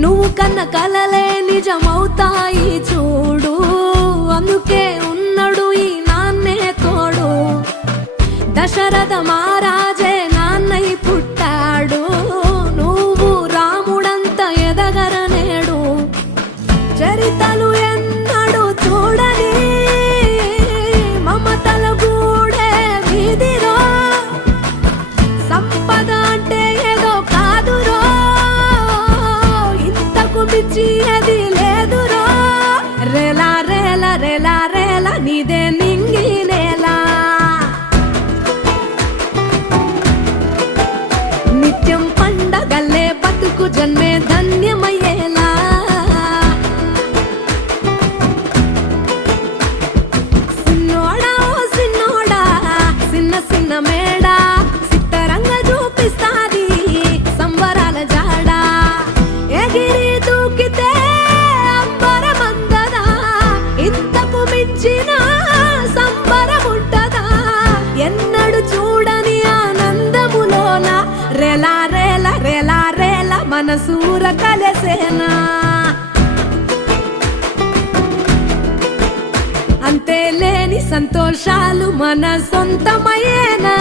నువ్వు కన్న కలలే నిజమవుతాయి చూడు, అందుకే ఉన్నాడు ఈ నాన్నే తోడు. దశరథ మహారాజే నాన్నై పుట్టాడు, నువ్వు రాముడంత ఎదగరనేడు. చరితలు ఎన్నడు చూడని మమతల గూడే వీధిరో, సంపద అంటే ఏదో కాదురో, ఇంతకు మించి అది లేదురో. రేలా రేలా రేలా రేలా నీదే నింగి నేలా, నిత్యం పండగల్లే బతుకు జన్మే ధన్యమయ్యేలా. సిన్నోడా ఓ సిన్నోడా సిన్న సిన్న మేడా, సిత్తరంగా చూపిస్తాది సంబరాల జాడా. ఎగిరి దూకితే అంబరమందదా, ఇంతకు మించిన సంబరముంటదా. ఎన్నడు చూడని ఆనందములోన రేలా రేలా రేలా రేలా మనసూర కలసేనా. అంతే లేని సంతోషాలు మన సొంతమయ్యేనా.